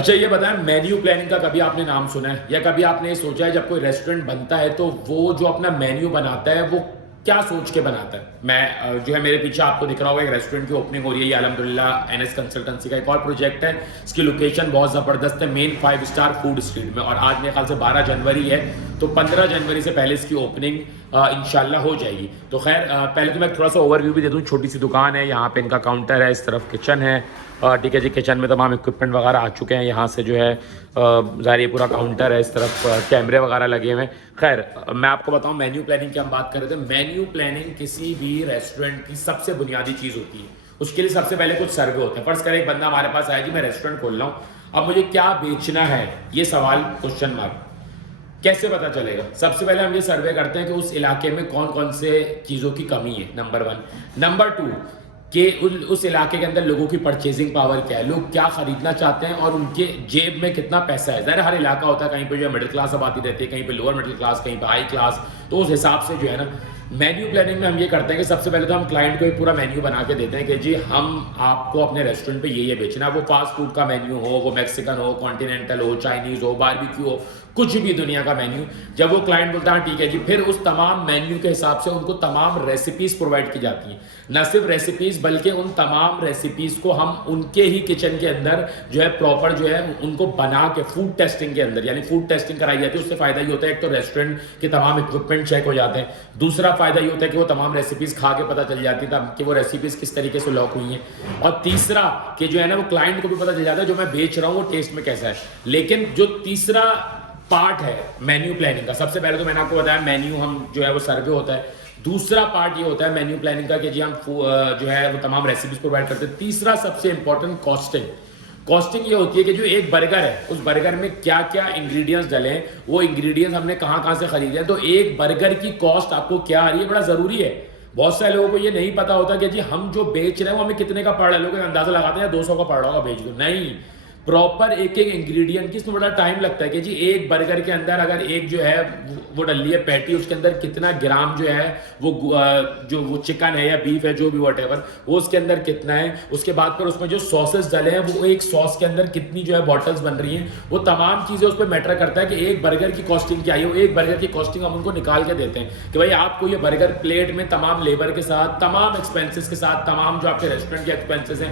अच्छा ये बताएं, मेन्यू प्लानिंग का कभी आपने नाम सुना है या कभी आपने ये सोचा है जब कोई रेस्टोरेंट बनता है तो वो जो अपना मेन्यू बनाता है वो क्या सोच के बनाता है? मैं जो है मेरे पीछे आपको दिख रहा होगा एक रेस्टोरेंट की ओपनिंग हो रही है, ये अल्हम्दुलिल्लाह एनएस कंसल्टेंसी का एक और प्रोजेक्ट है। इसकी लोकेशन बहुत ज़बरदस्त है, मेन 5 स्टार फूड स्ट्रीट में, और आज मेरे ख्याल से 12 जनवरी है, तो 15 जनवरी से पहले इसकी ओपनिंग इंशाल्लाह हो जाएगी। तो खैर पहले तो मैं थोड़ा सा ओवरव्यू भी दे दूँ। छोटी सी दुकान है, यहाँ पे इनका काउंटर है, इस तरफ किचन है, ठीक है जी। किचन में तमाम इक्विपमेंट वगैरह आ चुके हैं। यहाँ से जो है ज़ाहिर ये पूरा काउंटर है, इस तरफ कैमरे वगैरह लगे हुए हैं। खैर मैं आपको बताऊँ, मेन्यू प्लानिंग की हम बात कर रहे थे। मेन्यू प्लानिंग किसी भी रेस्टोरेंट की सबसे बुनियादी चीज़ होती है। उसके लिए सबसे पहले कुछ सर्वे होते हैं। फर्ज करें एक बंदा हमारे पास आया कि मैं रेस्टोरेंट खोल रहा हूँ, अब मुझे क्या बेचना है, ये सवाल क्वेश्चन मार्क। कैसे पता चलेगा? सबसे पहले हम ये सर्वे करते हैं कि उस इलाके में कौन कौन से चीज़ों की कमी है, नंबर 1। नंबर 2 कि उस इलाके के अंदर लोगों की परचेजिंग पावर क्या है, लोग क्या खरीदना चाहते हैं और उनके जेब में कितना पैसा है। ज़ाहिर हर इलाका होता है, कहीं पे जो है मिडिल क्लास आबादी रहती है, कहीं पे लोअर मिडिल क्लास, कहीं पे हाई क्लास। तो उस हिसाब से जो है ना मेन्यू प्लानिंग में हम ये करते हैं कि सबसे पहले तो हम क्लाइंट को एक पूरा मेन्यू बना के देते हैं कि जी हम आपको अपने रेस्टोरेंट पे ये बेचना है। वो फास्ट फूड का मेन्यू हो, वो मैक्सिकन हो, कॉन्टिनेंटल हो, चाइनीज़ हो, बारबेक्यू हो, कुछ भी दुनिया का मेन्यू। जब वो क्लाइंट बोलता है ठीक है जी, फिर उस तमाम मेन्यू के हिसाब से उनको तमाम रेसिपीज़ प्रोवाइड की जाती हैं। न सिर्फ रेसिपीज़ बल्कि उन तमाम रेसिपीज़ को हम उनके ही किचन के अंदर जो है प्रॉपर जो है उनको बना के फूड टेस्टिंग के अंदर, यानी फूड टेस्टिंग कराई जाती है। उससे फ़ायदा ये होता है, एक तो रेस्टोरेंट के तमाम इक्विपमेंट चेक हो जाते हैं, दूसरा फ़ायदा ये होता है कि वो तमाम रेसिपीज़ खा के पता चल जाती है कि वो रेसिपीज़ किस तरीके से लॉक हुई हैं, और तीसरा कि जो है ना वो क्लाइंट को भी पता चल जाता है जो मैं बेच रहा हूँ वो टेस्ट में कैसा है। लेकिन जो तीसरा पार्ट है मेन्यू प्लानिंग का, सबसे पहले तो मैंने आपको बताया मेन्यू हम जो है वो सर्वे होता है। दूसरा पार्ट ये होता है मेन्यू प्लानिंग का कि जी हम जो है वो तमाम रेसिपीज प्रोवाइड करते हैं। तीसरा सबसे इंपॉर्टेंट कॉस्टिंग। कॉस्टिंग ये होती है कि जो एक बर्गर है उस बर्गर में क्या क्या इंग्रेडिएंट्स डले हैं, वो इंग्रेडिएंट्स हमने कहाँ कहाँ से खरीदे हैं, तो एक बर्गर की कॉस्ट आपको क्या आ रही है, बड़ा ज़रूरी है। बहुत सारे लोगों को ये नहीं पता होता कि जी हम जो बेच रहे हैं वो हमें कितने का पड़ रहा है। लोग अंदाजा लगाते हैं 200 का पड़ रहा होगा, बेच दो। नहीं, प्रॉपर एक एक इंग्रेडिएंट की इसमें बड़ा टाइम लगता है कि जी एक बर्गर के अंदर अगर एक जो है वो डली है पैटी, उसके अंदर कितना ग्राम जो है वो जो वो चिकन है या बीफ है जो भी वटेवर, वो उसके अंदर कितना है। उसके बाद पर उसमें जो सॉसेस डले हैं वो एक सॉस के अंदर कितनी जो है बॉटल्स बन रही हैं, वो तमाम चीज़ें उस पर मैटर करता है कि एक बर्गर की कॉस्टिंग क्या है। वो एक बर्गर की कॉस्टिंग हम उनको निकाल के देते हैं कि भाई आपको ये बर्गर प्लेट में तमाम लेबर के साथ, तमाम एक्सपेंसेस के साथ, तमाम जो आपके रेस्टोरेंट के एक्सपेंसेस हैं